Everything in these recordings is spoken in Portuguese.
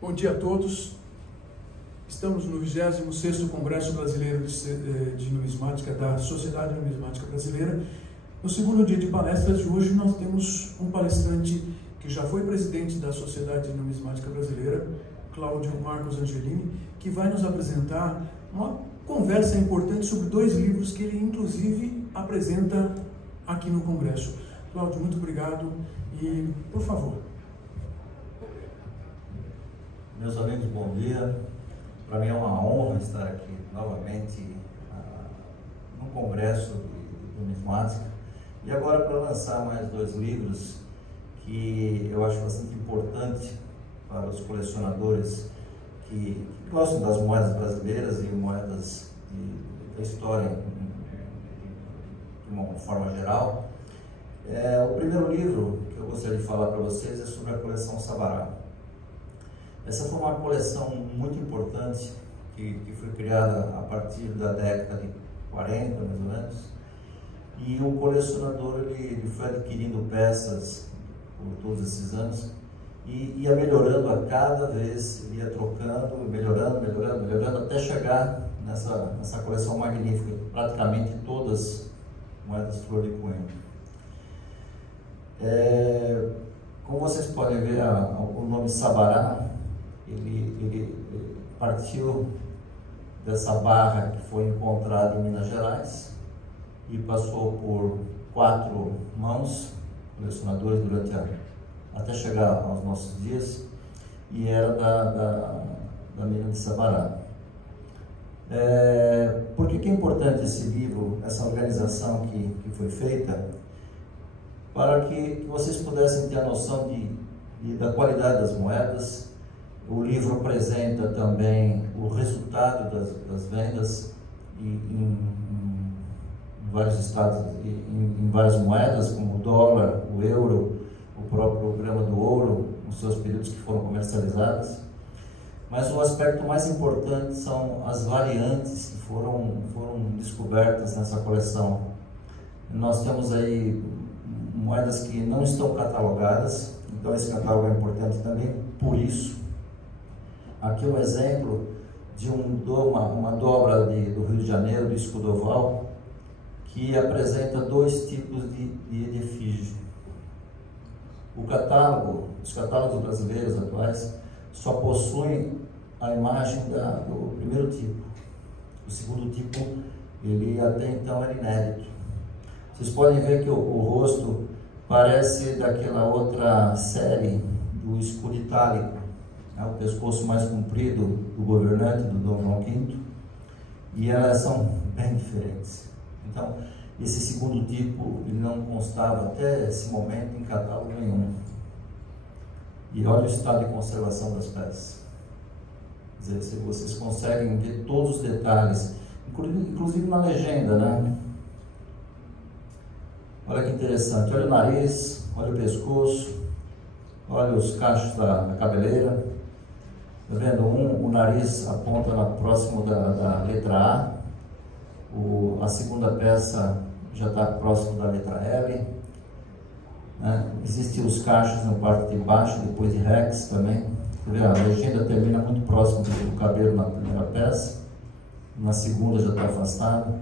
Bom dia a todos. Estamos no 26º Congresso Brasileiro de Numismática da Sociedade Numismática Brasileira. No segundo dia de palestras de hoje, nós temos um palestrante que já foi presidente da Sociedade Numismática Brasileira, Cláudio Marcos Angelini, que vai nos apresentar uma conversa importante sobre dois livros que ele, inclusive, apresenta aqui no Congresso. Cláudio, muito obrigado e, por favor. Meus amigos, bom dia. Para mim é uma honra estar aqui novamente no Congresso de Numismática e agora para lançar mais dois livros que eu acho bastante importante para os colecionadores que gostam das moedas brasileiras e moedas da história de uma forma geral. O primeiro livro que eu gostaria de falar para vocês é sobre a coleção Sabará. Essa foi uma coleção muito importante que foi criada a partir da década de 40, mais ou menos, e o colecionador ele foi adquirindo peças por todos esses anos e ia melhorando a cada vez, ele ia trocando, melhorando, até chegar nessa coleção magnífica, praticamente todas moedas flor de coentro. Como vocês podem ver, o nome Sabará, ele partiu dessa barra que foi encontrada em Minas Gerais e passou por 4 mãos, colecionadores, até chegar aos nossos dias, e era da mina de Sabará. Por que é importante esse livro, essa organização que foi feita? Para que vocês pudessem ter a noção da qualidade das moedas. O livro apresenta também o resultado das vendas em vários estados, em várias moedas, como o dólar, o euro, o próprio grama do ouro, os seus períodos que foram comercializados. Mas o aspecto mais importante são as variantes que foram descobertas nessa coleção. Nós temos aí moedas que não estão catalogadas, então esse catálogo é importante também por isso. Aqui um exemplo de uma dobra do Rio de Janeiro, do escudoval, que apresenta 2 tipos de efígie. Os catálogos brasileiros atuais só possuem a imagem do primeiro tipo. O segundo tipo, ele até então era inédito. Vocês podem ver que o rosto parece daquela outra série do escudo itálico. O pescoço mais comprido do governante, do Dom João V, e elas são bem diferentes. Então, esse segundo tipo ele não constava até esse momento em catálogo nenhum. E olha o estado de conservação das peças. Quer dizer, se vocês conseguem ver todos os detalhes, inclusive na legenda, né? Olha que interessante, olha o nariz, olha o pescoço, olha os cachos da cabeleira. Está vendo? O nariz aponta próximo da letra A, a segunda peça já está próximo da letra L, né? Existem os cachos na parte de baixo, depois de Rex também. Tá vendo? A legenda termina muito próximo do cabelo na primeira peça, na segunda já está afastada.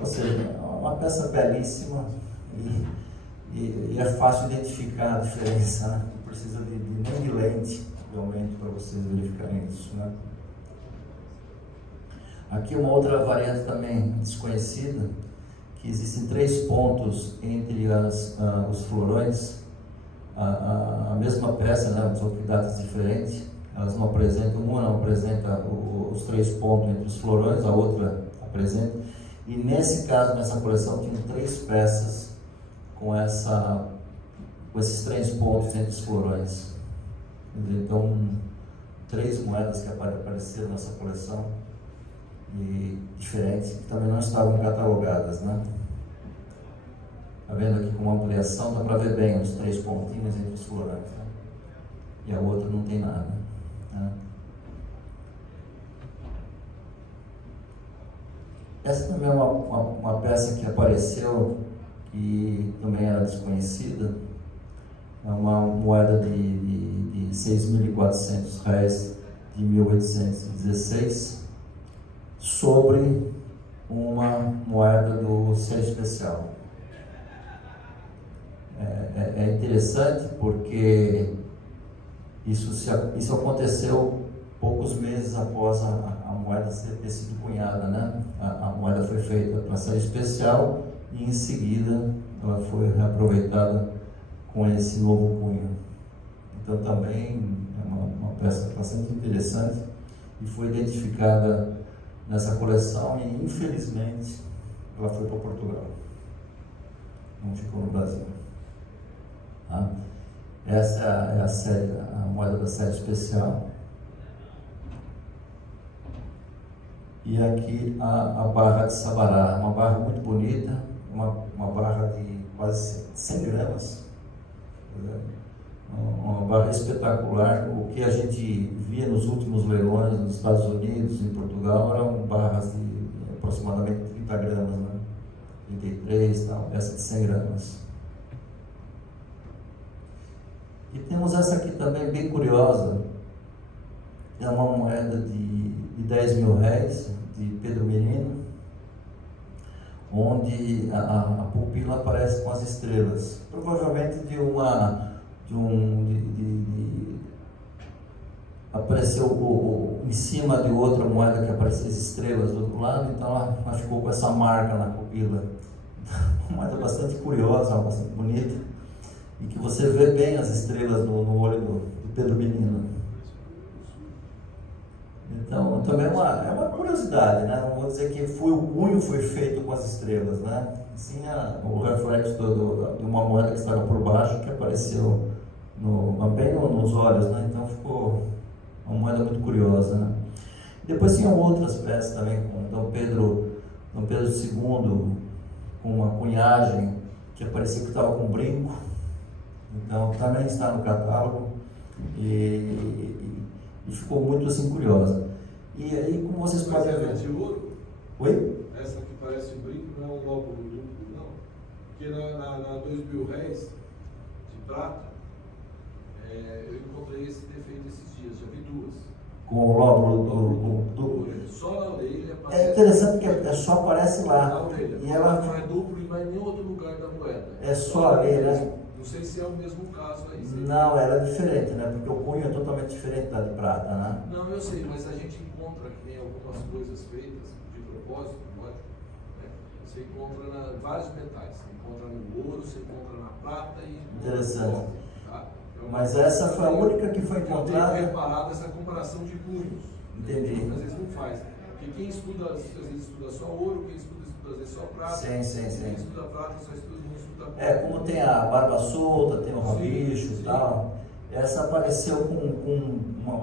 Ou seja, é uma peça belíssima e é fácil identificar a diferença, né? Não precisa nem de lente realmente para vocês verificarem isso, né? Aqui uma outra variante também desconhecida, que existem 3 pontos entre os florões, a mesma peça, né, só que datas diferentes. Elas não apresentam, uma não apresenta os 3 pontos entre os florões, a outra apresenta. E nesse caso, nessa coleção, tinha 3 peças com esses 3 pontos entre os florões. Então, 3 moedas que apareceram nessa coleção e diferentes, que também não estavam catalogadas, né? Tá vendo aqui com uma ampliação, dá para ver bem os 3 pontinhos entre os florões, né? E a outra não tem nada, né? Essa também é uma peça que apareceu e também era desconhecida. É uma moeda de 6.400 de 1816 sobre uma moeda do Série Especial. É interessante porque isso aconteceu poucos meses após a moeda ter sido cunhada, né? A moeda foi feita para Série Especial e em seguida ela foi reaproveitada com esse novo cunho. Então também é uma peça bastante interessante e foi identificada nessa coleção e infelizmente ela foi para Portugal, não ficou no Brasil. Tá? Essa é a série, a moeda da Série Especial. E aqui a barra de Sabará, uma barra muito bonita, uma barra de quase 100 gramas, uma barra espetacular. O que a gente via nos últimos leilões nos Estados Unidos e em Portugal eram barras de aproximadamente 30 gramas, né? 33, tal, essa de 100 gramas. E temos essa aqui também bem curiosa, é uma moeda de 10 mil réis, de Pedro Menino, onde a pupila aparece com as estrelas, provavelmente apareceu em cima de outra moeda que aparecia as estrelas do outro lado, então ela ficou com essa marca na pupila. Uma moeda bastante curiosa, bastante bonita, e que você vê bem as estrelas no olho do Pedro Menino. Então, também é uma curiosidade, né? Não vou dizer que o cunho foi feito com as estrelas, né? Sim, o reflexo de uma moeda que estava por baixo, que apareceu bem nos olhos, né? Então ficou uma moeda muito curiosa, né? Depois tinham outras peças também, com Dom Pedro II, com uma cunhagem que parecia que estava com brinco. Então também está no catálogo e ficou muito assim curiosa. E aí, como vocês podem ver... de ouro? Oi? Essa que parece um brinco não é um lóbulo duplo, não. Porque na 2.000 réis de prata, eu encontrei esse defeito esses dias, já vi duas. Com o lóbulo duplo? Só na orelha aparece. É interessante que só aparece lá. Na orelha. E ela não é duplo em mais nenhum outro lugar da moeda. É só ali, né? Não sei se é o mesmo caso aí. Não, era diferente, né? Porque o cunho é totalmente diferente da de prata, né? Não, eu sei, mas a gente encontra que tem algumas coisas feitas de propósito, lógico, né? Você encontra vários metais. Você encontra no ouro, você encontra na prata e... Interessante. Tá? Mas essa foi a única que foi encontrada... Eu tenho reparado essa comparação de cunhos. Entendi. Às vezes não faz. Porque quem estuda, às vezes estuda só ouro, quem estuda às vezes só prata. Sim. Quem estuda prata só estuda, não estuda prata. É, como tem a barba solta, tem o rabicho e tal. Essa apareceu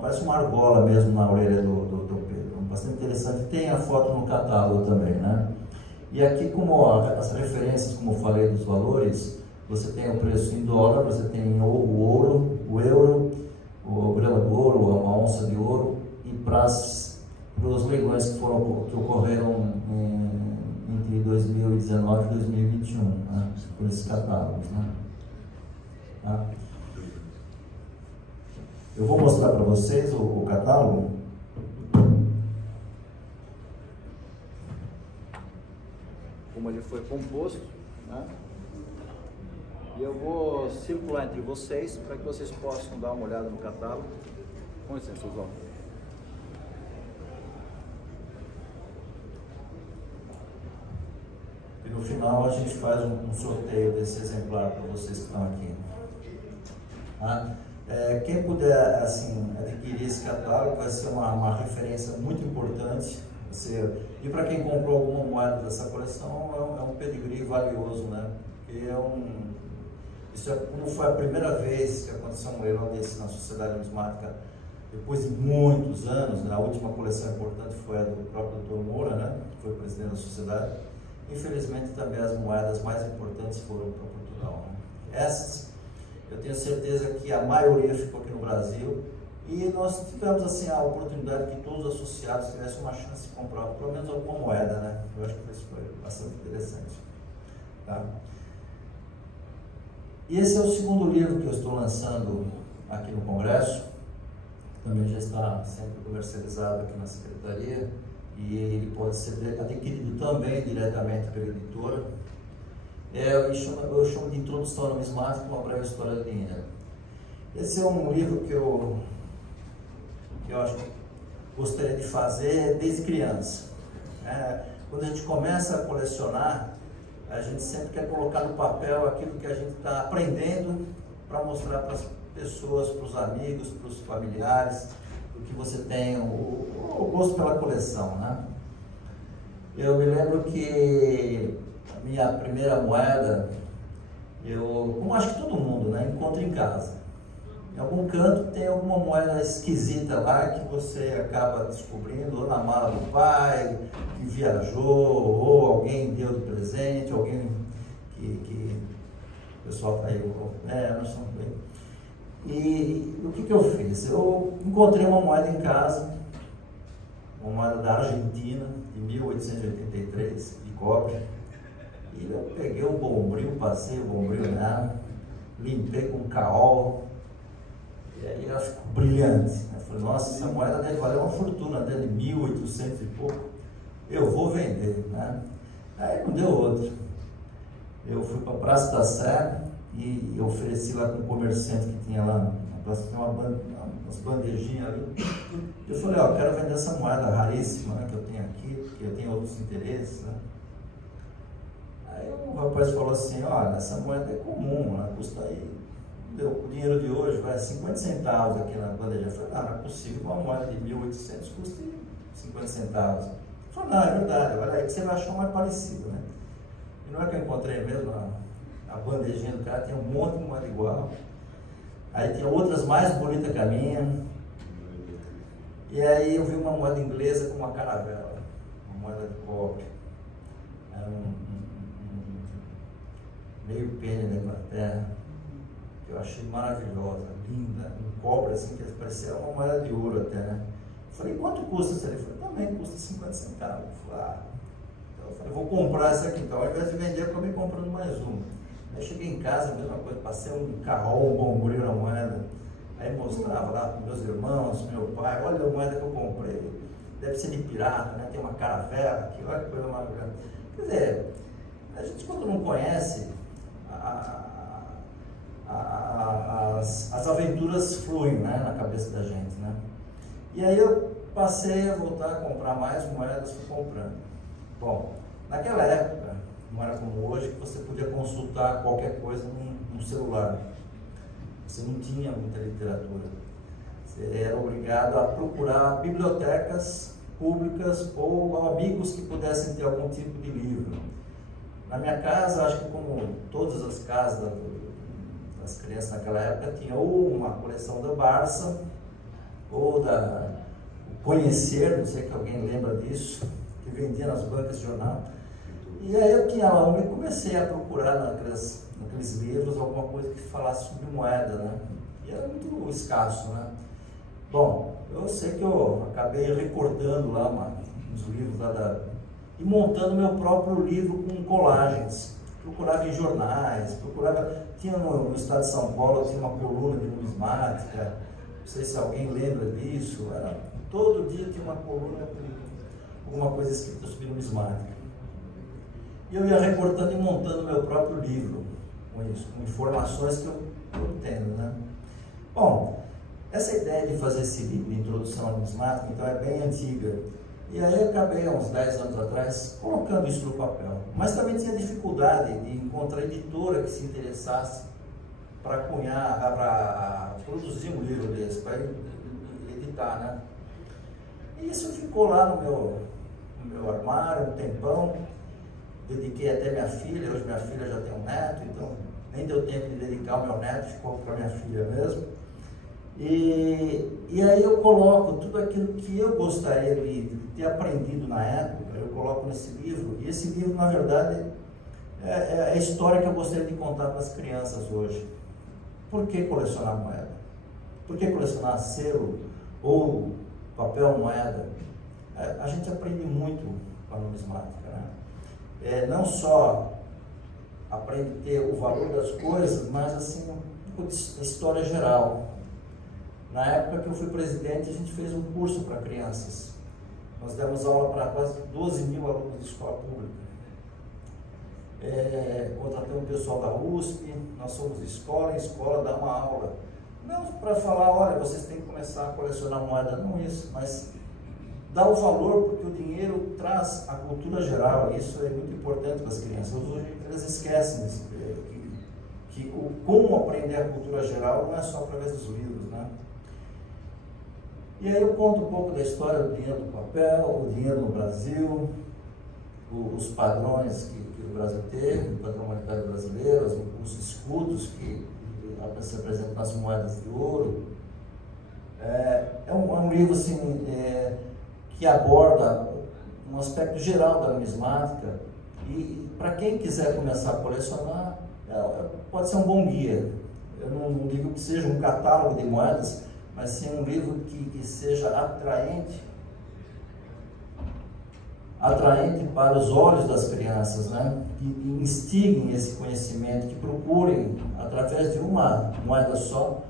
parece uma argola mesmo na orelha do Pedro. Bastante interessante. Tem a foto no catálogo também, né? E aqui, como as referências, como eu falei dos valores, você tem o preço em dólar, você tem o ouro, o euro, o grama do ouro, uma onça de ouro, e para os leilões que ocorreram entre 2019 e 2021, né? Por esses catálogos, né? Tá? Eu vou mostrar para vocês o catálogo. Como ele foi composto, né? E eu vou circular entre vocês para que vocês possam dar uma olhada no catálogo. Com licença, João. E no final a gente faz um sorteio desse exemplar para vocês que estão aqui. Tá? Quem puder assim, adquirir esse catálogo vai ser uma referência muito importante. E para quem comprou alguma moeda dessa coleção, é um pedigree valioso, né? Porque como foi a primeira vez que aconteceu um leilão desse na Sociedade Numismática, depois de muitos anos, né? A última coleção importante foi a do próprio Dr. Moura, né? Que foi presidente da sociedade. Infelizmente também as moedas mais importantes foram para Portugal, né? Essas, eu tenho certeza que a maioria ficou aqui no Brasil, e nós tivemos assim a oportunidade que todos os associados tivessem uma chance de comprar pelo menos alguma moeda, né? Eu acho que isso foi bastante interessante. Tá? E esse é o segundo livro que eu estou lançando aqui no Congresso, também já está sempre comercializado aqui na Secretaria, e ele pode ser adquirido também diretamente pela editora. Eu chamo de Introdução à Numismática, uma breve história do dinheiro. Esse é um livro que eu acho que gostaria de fazer desde criança. Quando a gente começa a colecionar, a gente sempre quer colocar no papel aquilo que a gente está aprendendo para mostrar para as pessoas, para os amigos, para os familiares, o que você tem, o gosto pela coleção, né? Eu me lembro que a minha primeira moeda, como acho que todo mundo, né, encontra em casa. Em algum canto tem alguma moeda esquisita lá que você acaba descobrindo, ou na mala do pai, que viajou, ou alguém deu de presente, alguém que o pessoal está aí, nós estamos bem. E o que eu fiz? Eu encontrei uma moeda em casa, uma moeda da Argentina, de 1883, de cobre, e eu peguei o bombril, passei o bombril nela, limpei com caol, e aí ela ficou brilhante. Eu falei, nossa, essa moeda deve valer uma fortuna, deve 1.800 e pouco, eu vou vender, né? Aí não deu outra. Eu fui para a Praça da Sé e ofereci lá com um comerciante que tinha lá na praça, tinha umas bandejinhas ali. Eu falei, eu quero vender essa moeda raríssima, né, que eu tenho aqui, porque eu tenho outros interesses, né? Aí o rapaz falou assim, olha, essa moeda é comum, ela custa aí, o dinheiro de hoje vai 50 centavos aqui na bandeja. Eu falei, não é possível, uma moeda de 1.800 custa 50 centavos. Ele falou, não, é verdade, olha aí que você vai achar uma parecida, né? E não é que eu encontrei mesmo a bandejinha do cara, tinha um monte de moeda igual. Aí tinha outras mais bonitas que a minha. E aí eu vi uma moeda inglesa com uma caravela, uma moeda de cobre. Era meio pênis da Inglaterra, que eu achei maravilhosa, linda, um cobre assim, que parecia uma moeda de ouro até, né? Eu falei, quanto custa essa? Ele falou, também custa 50 centavos. Eu falei, vou comprar essa aqui, então ao invés de vender, eu acabei comprando mais uma. Aí cheguei em casa, a mesma coisa, passei um carrol, um bombril na moeda, aí mostrava lá para meus irmãos, meu pai, olha a moeda que eu comprei, deve ser de pirata, né? Tem uma caravela aqui, olha que coisa maravilhosa. Quer dizer, a gente quando não conhece, as aventuras fluem, né, na cabeça da gente, né? E aí eu passei a voltar a comprar mais moedas, fui comprando. Bom, naquela época, não era como hoje, que você podia consultar qualquer coisa num celular. Você não tinha muita literatura. Você era obrigado a procurar bibliotecas públicas ou amigos que pudessem ter algum tipo de livro. Na minha casa, acho que como todas as casas das crianças naquela época, tinha ou uma coleção da Barça, ou da Conhecer, não sei que alguém lembra disso, que vendia nas bancas de jornal. E aí eu tinha lá e comecei a procurar naqueles livros alguma coisa que falasse sobre moeda, né? E era muito escasso, né? Bom, eu sei que eu acabei recortando lá uns livros lá e montando meu próprio livro com colagens. Procurava em jornais, tinha no estado de São Paulo, tinha uma coluna de numismática, não sei se alguém lembra disso, todo dia tinha uma coluna com alguma coisa escrita sobre numismática. E eu ia recortando e montando meu próprio livro com isso, com informações que eu obtendo, né? Bom, essa ideia de fazer esse livro de introdução à numismática, então, é bem antiga. E aí eu acabei, há uns 10 anos atrás, colocando isso no papel. Mas também tinha dificuldade de encontrar editora que se interessasse para cunhar, para produzir um livro desse, para editar, né? E isso ficou lá no meu armário um tempão. Dediquei até minha filha, hoje minha filha já tem um neto, então nem deu tempo de dedicar o meu neto, ficou para minha filha mesmo. E aí eu coloco tudo aquilo que eu gostaria de ter aprendido na época, eu coloco nesse livro. E esse livro, na verdade, é a história que eu gostaria de contar para as crianças hoje. Por que colecionar moeda? Por que colecionar selo ou papel moeda? A gente aprende muito com a numismática, né? Não só aprende a ter o valor das coisas, mas assim, a história geral. Na época que eu fui presidente, a gente fez um curso para crianças. Nós demos aula para quase 12 mil alunos de escola pública. Contratamos o pessoal da USP, nós somos escola em escola, dá uma aula. Não para falar, olha, vocês têm que começar a colecionar moeda, não isso, mas dá o valor, porque o dinheiro traz a cultura geral, e isso é muito importante para as crianças. Hoje elas esquecem como aprender a cultura geral não é só através dos livros, né? E aí eu conto um pouco da história do dinheiro do papel, o dinheiro no Brasil, os padrões que o Brasil teve, o padrão monetário brasileiro, os escudos que se apresentam nas moedas de ouro. É um livro assim, que aborda um aspecto geral da numismática, e para quem quiser começar a colecionar, pode ser um bom guia. Eu não digo que seja um catálogo de moedas, mas sim um livro que seja atraente para os olhos das crianças, né? Que instiguem esse conhecimento, que procurem, através de uma moeda só,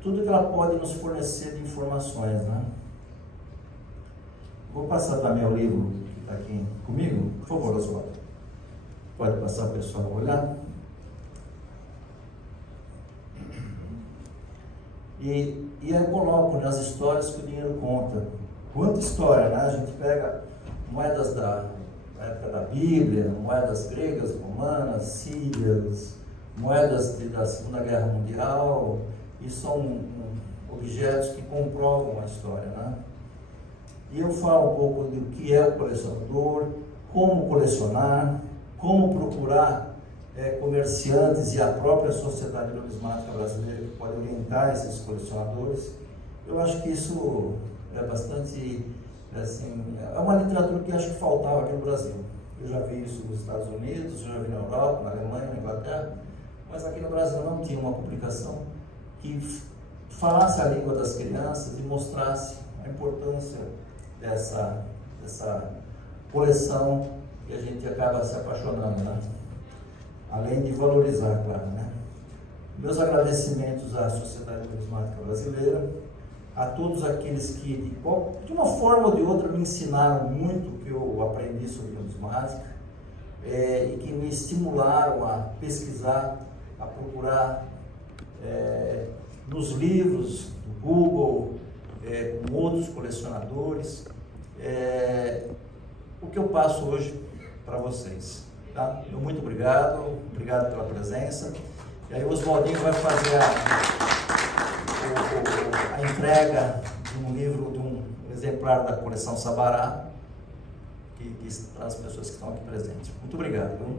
tudo que ela pode nos fornecer de informações, né? Vou passar também o livro que está aqui comigo, por favor, Oswaldo. Pode passar o pessoal a olhar. E eu coloco nas histórias que o dinheiro conta. Quanta história, né? A gente pega moedas da época da Bíblia, moedas gregas, romanas, sírias, moedas da Segunda Guerra Mundial, e são objetos que comprovam a história, né? E eu falo um pouco do que é o colecionador, como colecionar, como procurar comerciantes e a própria Sociedade Numismática Brasileira que pode orientar esses colecionadores. Eu acho que isso é bastante, assim, é uma literatura que acho que faltava aqui no Brasil. Eu já vi isso nos Estados Unidos, eu já vi na Europa, na Alemanha, na Inglaterra, mas aqui no Brasil não tinha uma publicação que falasse a língua das crianças e mostrasse a importância dessa coleção que a gente acaba se apaixonando, né? Além de valorizar, claro, né? Meus agradecimentos à Sociedade Numismática Brasileira, a todos aqueles que, de uma forma ou de outra, me ensinaram muito o que eu aprendi sobre numismática, e que me estimularam a pesquisar, a procurar nos livros do Google, com outros colecionadores, o que eu passo hoje para vocês. Tá? Muito obrigado pela presença. E aí o Oswaldinho vai fazer a entrega de um livro, de um exemplar da coleção Sabará, para as pessoas que estão aqui presentes. Muito obrigado. Viu?